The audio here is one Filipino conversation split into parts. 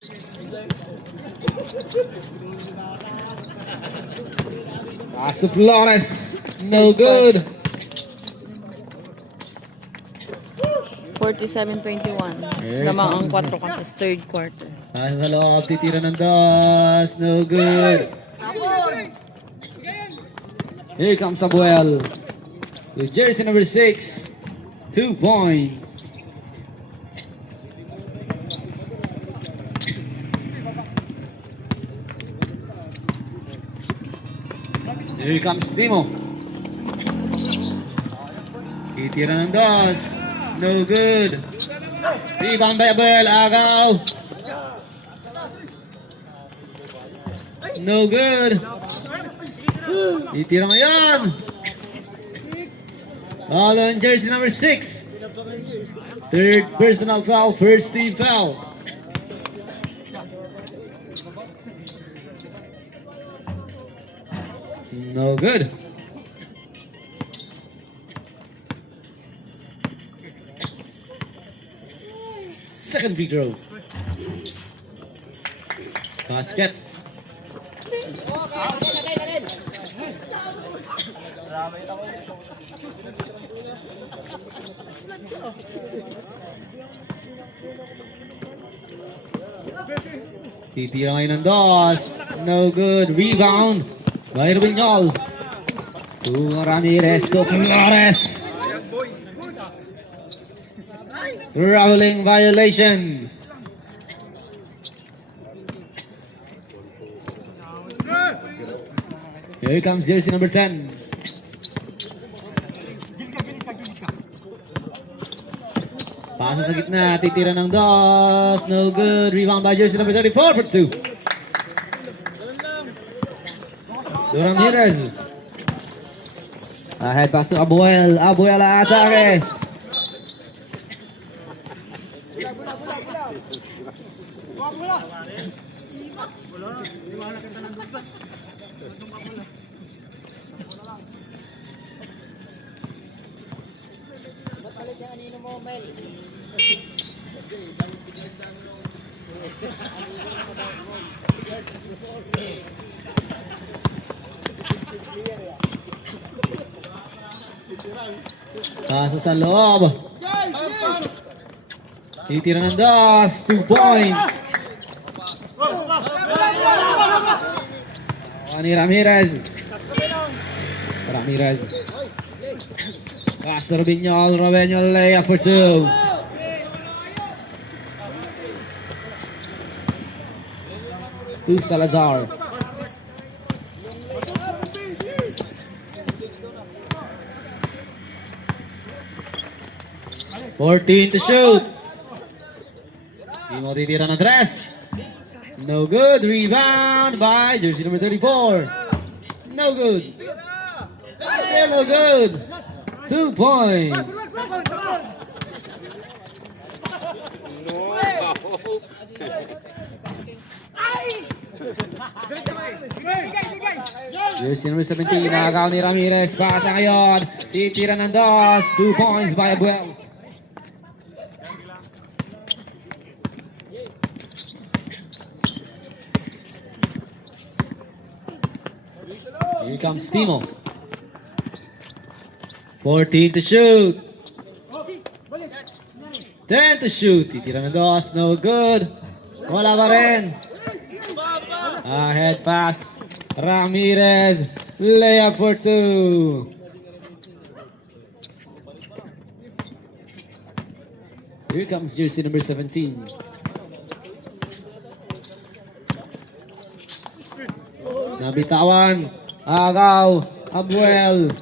Pass to Flores. No good. 47-21. Here Lamang ang comes 4 contest, third quarter. Pass sa loob. Titira ng dos. No good. Here comes Samuel. With jersey number 6. 2 points. Here comes Timo. Titira ng dos. No good. Rebound by Abel. Agaw. No good. Titira ngayon. Ball on jersey number 6. Third personal foul. First team foul. No good. Second free throw. Basket. Titira ngayon ng dos. No good. Rebound by Rubinyol. To Ramirez to Flores. Traveling violation. Here comes jersey number 10. Pasa sa gitna, titira ng dos. No good. Rebound by jersey number 34 for 2. Ramirez. Ahead pass to Abuel. Abuel atake. Paso sa loob. Titira ng dos. 2 points. Ni Ramirez. Ramirez. Pass to Rubinyol. Rubinyol layup for 2. To Salazar. Fourteen to shoot. Timo titira ng dress. No good. Rebound by jersey number 34. No good. Still no good. 2 points. Jersey number 17. Nakakaw ni Ramirez. Pasa ngayon. Titira ng dos. 2 points by Abuel. Here comes Timo. 14 to shoot. 10 to shoot. Titira ng dos. No good. Wala pa rin. Ahead pass. Ramirez. Layup for 2. Here comes jersey number 17. Nabitawan. Agaw. Abuel.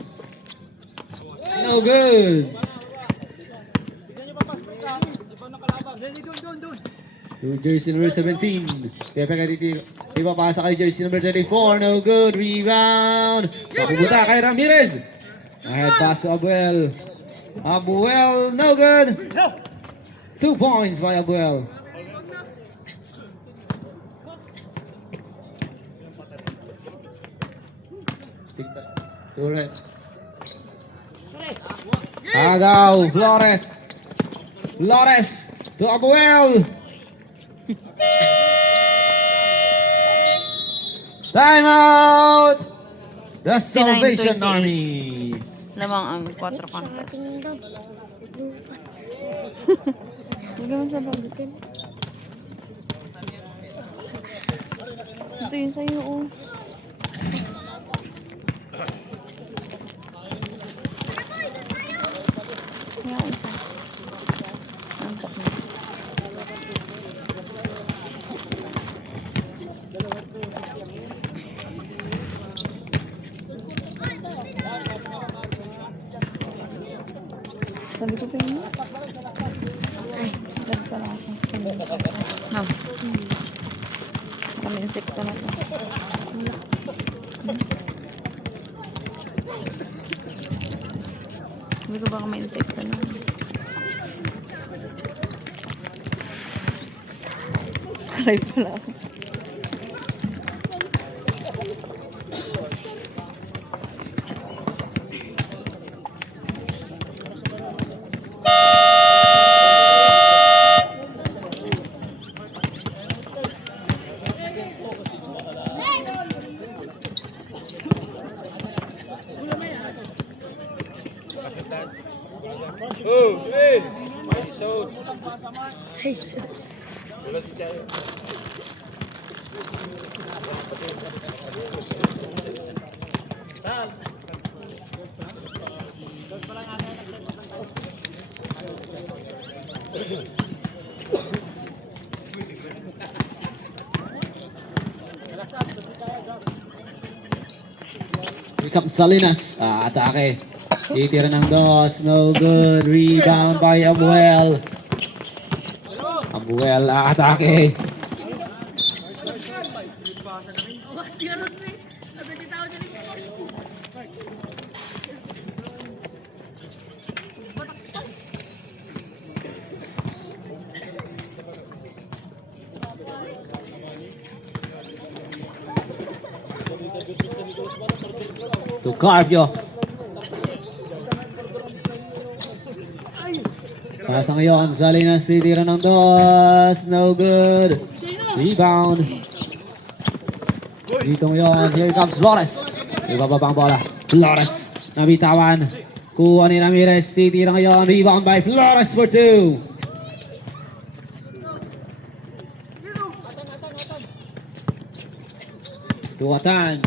No good. To jersey number 17. Pepe Katiti. Ipapasa kay jersey number 34. No good. Rebound. Papubuta kay Ramirez. Ahead pass to Abuel. Abuel. No good. 2 points by Abuel. Agaw. Flores. Flores to Abuel. Time out! The 59-28. Salvation Army. Lamang ang 4 contest. Huwag mo sa bagitin. Ito yun sa'yo, oh. Kaya ako isa. Antok na. Sabi ko pa yun. Ay, sabi ko na ako. Ha? Kami insekto na to. Sabi ko baka may insekto na. Kalay pala ako. Jesus. Here comes Salinas. Atake. Titira ng dos. No good. Rebound by Abuel. Abuel, atake. To Carpio. Pasa ngayon, Salinas titira ng dos. No good. Rebound. Dito ngayon, here comes Flores. Ibababa ang bola. Flores. Nabitawan. Kuha ni Ramirez. Titira ngayon. Rebound by Flores for two. Tuwatan.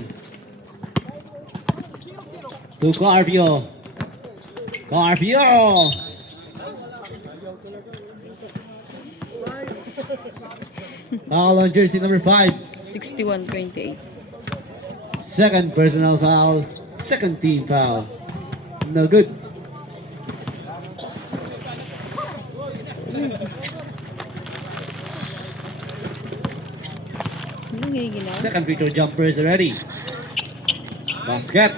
To Carpio. Carpio. Foul on jersey number 5. 61-28. Second personal foul. Second team foul. No good. Ano yung ginawa? Second free throw jumper is ready. Basket.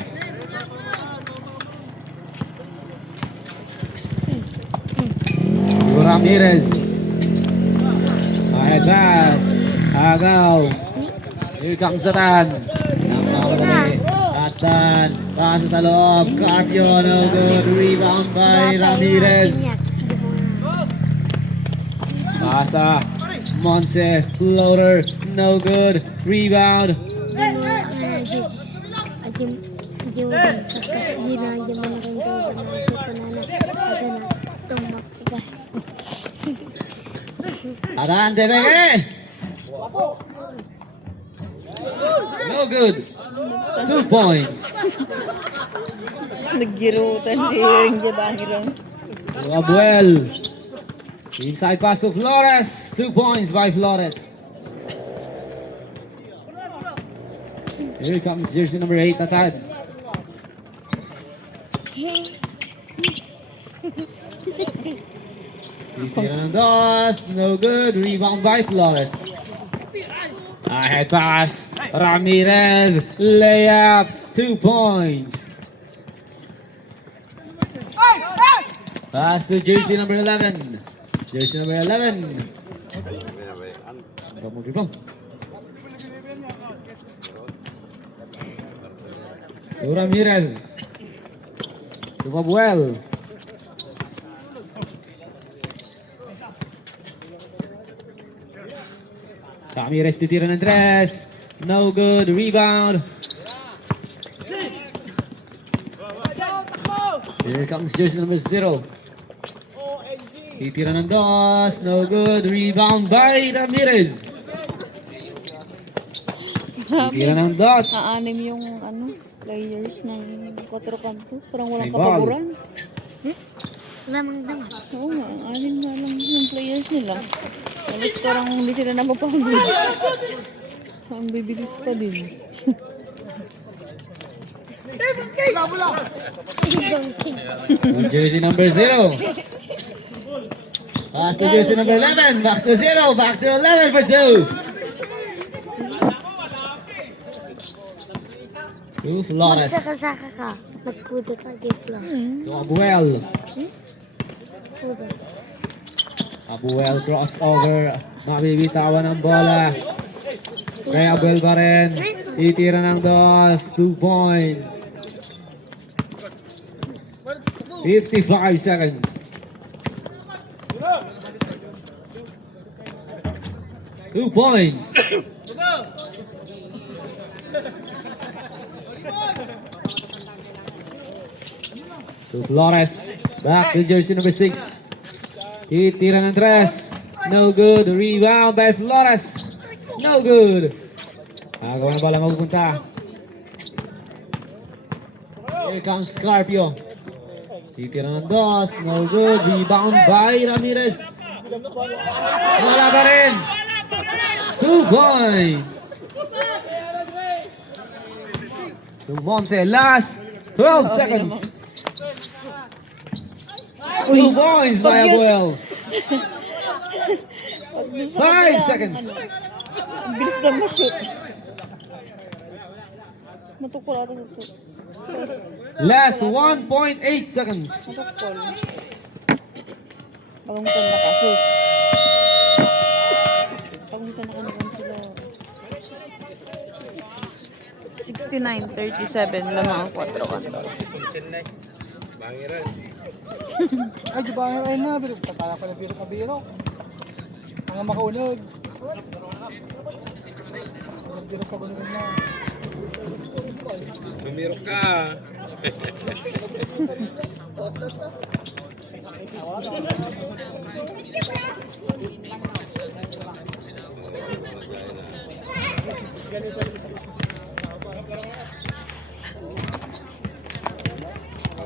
Ramirez. Ahead pass. Agaw. Here comes Satan. Satan. Pasa sa loob. Carpio. No good. Rebound by Ramirez. Pasa. Monse. Floater. No good. Rebound. Satan. Debeke. No good. 2 points. Naggirutan. Hearing dyan ba ang hirang? To Abuel. Inside pass to Flores. 2 points by Flores. Here comes jersey number 8, Atad. Titira ng dos. No good. Rebound by Flores. Ahead pass. Ramirez. Layup. 2 points. Pass to jersey number 11. Jersey number 11. Vamos, Ribong. To Ramirez. To Mabuel. Ramirez titira ng tres. No good. Rebound. Here comes jersey number 0. Titira ng dos. No good. Rebound by Ramirez. Titira ng dos. Aanim yung players ng Cuatro Cantos. Parang walang May ball. kapaboran. Lamang naman. Oo nga, aanim na lang yung players nila. Tapos parang hindi sila napapagod. Ang bibilis pa din. On jersey number 0. Pass to jersey number 11. Back to 0. Back to 11 for 2. Flores. Magsaka-saka ka. Magkuda ka, gift lang. To Abuel. Kuda. Abuel crossover. Mabibitawan ang bola. Kay Abuel pa rin. Titira ng dos. 2 points. 55 seconds. Two points. To Flores. Back to jersey number 6. Titira ng 3. No good. Rebound by Flores. No good. Agawa na bala magpunta. Here comes Scarpio. Titira ng 2. No good. Rebound by Ramirez. Wala pa rin. 2 points. To Monse. Last 12 seconds. 2 points by Abuel. 5 seconds. Ang bilis lang ma-shoot. Matukol ata sa shoot. Last 1.8 seconds. Matukol. Bagong na kasus. Bagong na naman sila. 69-37 lamang ang Cuatro Cantos. Ay, di ba ay na, biro tatala ko na biro ka biro. Ang makaunod. Biro ka bunod na. Sumiro ka.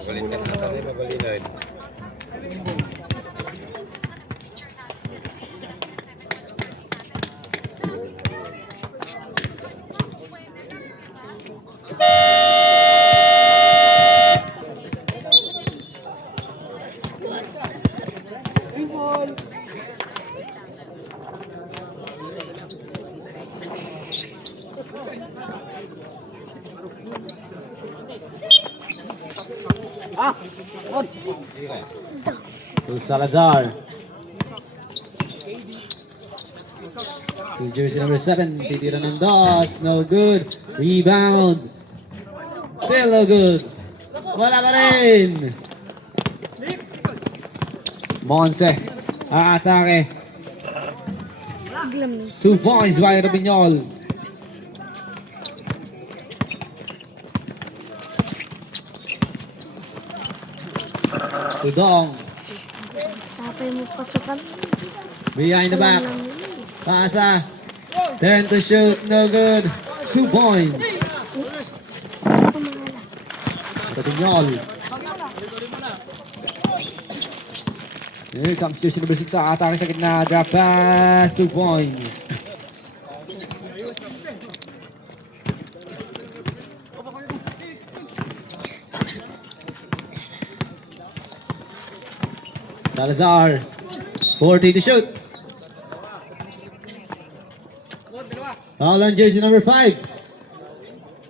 Balikan natin rin, mabalinan. To Salazar. To jersey number 7. Titira ng dos. No good. Rebound. Still no good. Wala pa rin. Monse. Aatake. 2 points by Robinol. To Dong. Sapay mo pasukan. Behind the back. Pasa. 10 to shoot. No good. 2 points. Robinol. Here comes jersey number 6 sa atake sa gitna. Drop pass. 2 points. Salazar. 40 to shoot. Foul on jersey number 5.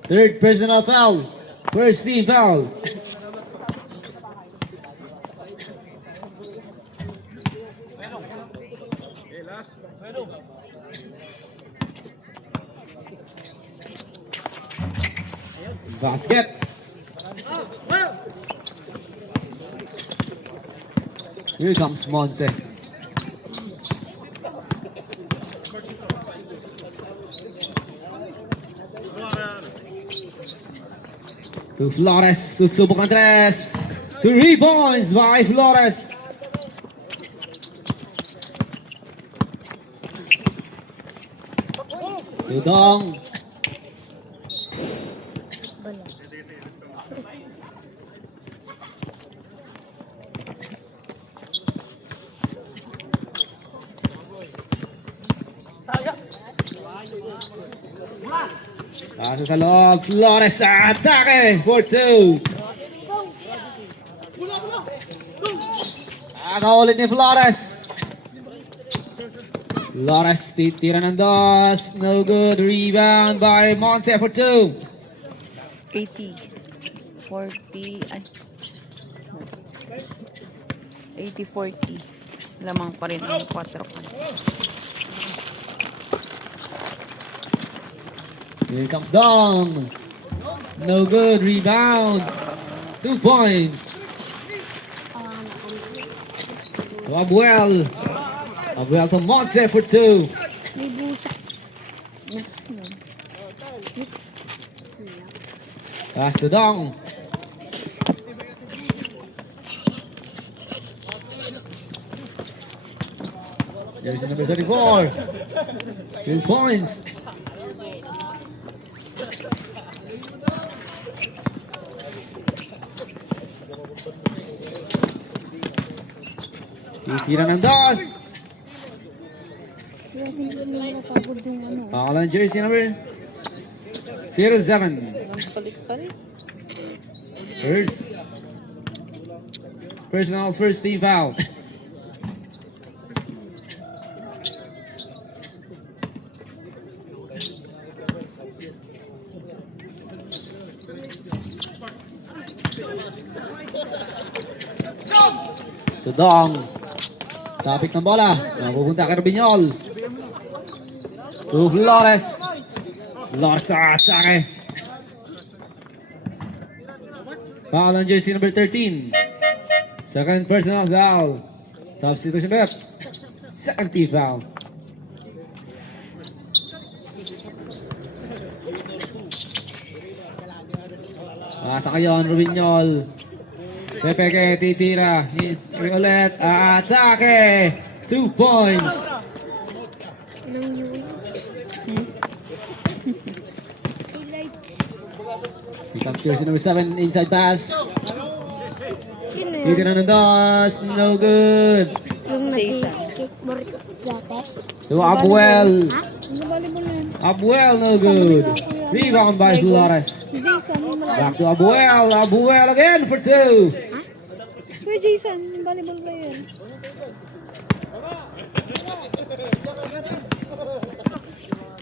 Third personal foul. First team foul. Basket. Here comes Monse. To Flores. Susubok ng tres. 3 points by Flores. To Dong. Pasa sa loob. Flores sa atake. 4-2. Aga ulit ni Flores. Flores titira ng dos. No good. Rebound by Monse for 2. 80. 40. Ay. 80-40. Lamang pa rin ang 4 points. Here comes Dong. No good. Rebound. 2 points. To Abuel. Abuel to Monse for 2. May busa. Next mo. Pass to Dong. Jersey number 34. 2 points. Titira ng dos. Kaya hindi nila napagod yung ano. Pangalan jersey number 07. Palit-palit. First team foul. To Dong. Topic ng bola. Napupunta kay Rubiñol. To Flores. Flores sa atake. Foul on jersey number 13. Second personal foul. Substitution left. Second team foul. Pasa kayo, Rubiñol. Pepeke, titira. Ulit, atake. 2 points. Nang yun. Highlights. Here comes jersey number 7, inside pass. Sino yun? Titira ng dos. No good. Yung nag-skateboard yate? To Abuel. Ha? Ano volleyball na yan? Abuel, no good. Rebound by Flores. Jason, yung malakas. Back to Abuel. Abuel again for 2. Kuya Jason, yung volleyball player.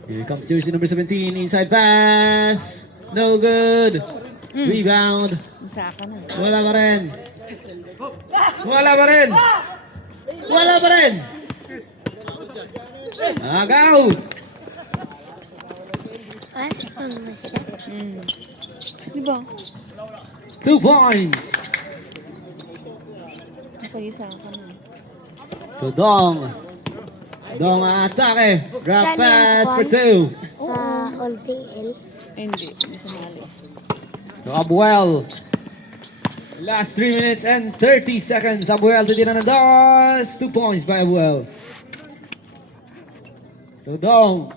Here comes jersey number 17, inside pass. No good. Rebound. Isa ka na. Wala pa rin. Wala pa rin. Wala pa rin. Agaw. Ano na siya? Diba? 2 points. Nakag-isa ka na. To Dong. Dong atake. Drop Saan pass yan, for Juan? 2. Sa All DL? Hindi, hindi sumali. To Abuel. Last 3 minutes and 30 seconds. Abuel titira ng dos. 2 points by Abuel. To Dong.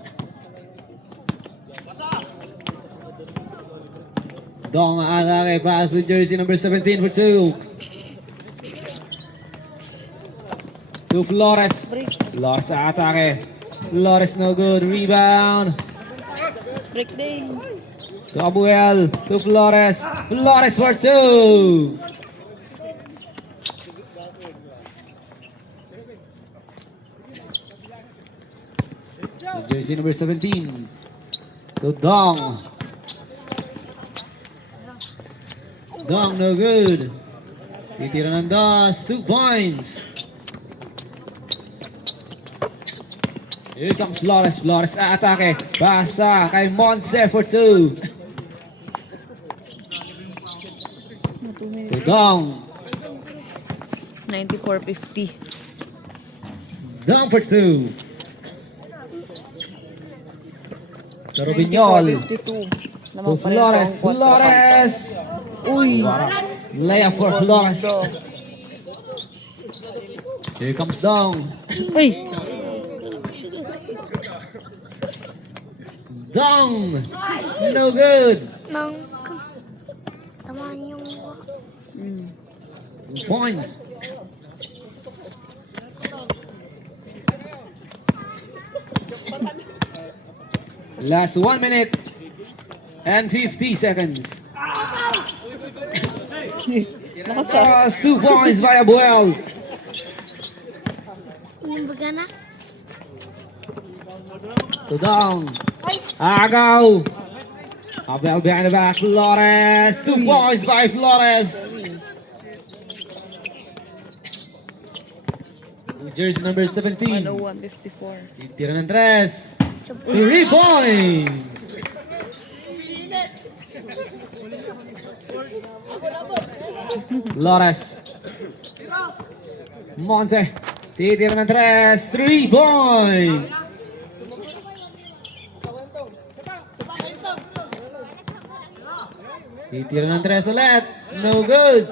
Dong atake. Pass with jersey number 17 for 2. To Flores. Break. Flores sa atake. Flores no good. Rebound. Break din. To Abuel. To Flores. Flores for 2. To jersey number 17. To Dong. Dong no good. Titira ng dos. 2 points. Here comes Flores. Flores atake. Pasa kay Monse for 2. Na 2 minutes. To Dong. 94-50. Dong for 2. To Rubiñol. 92. Lamang To pa rin po Flores. ang 4 Flores. Uy! Layup for Flores. Here comes Dong. Uy! Dong. No good. Nang tamaan yung Points. Last 1 minute and 50 seconds. Last 2 points by Abuel. yung baga na. To Dong. Agaw. Abel behind the back. Flores. 2 points by Flores. Jersey number 17. 101-54. Tira ng 3. 3 points. Flores. Monse. Titira ng 3. 3 points. Titira ng 3 ulit. No good.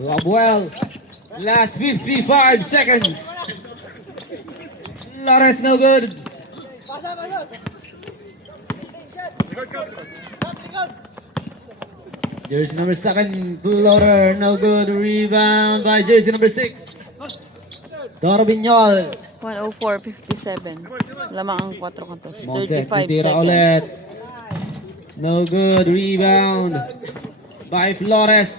Abuel. Last 55 seconds. Flores no good. Jersey number 7, Floater, no good. Rebound by jersey number 6. Doro Binyol. 104-57. Lamang ang 4 kantos. Monse, 35 titira seconds. ulit. No good. Rebound by Flores.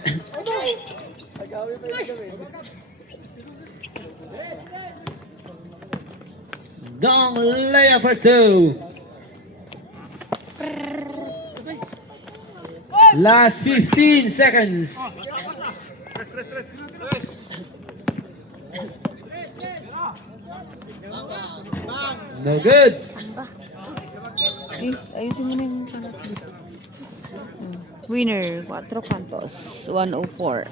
Dong layup for 2. Last 15 seconds. No good. Ayusin mo na yung winner, 4 kantos. 104.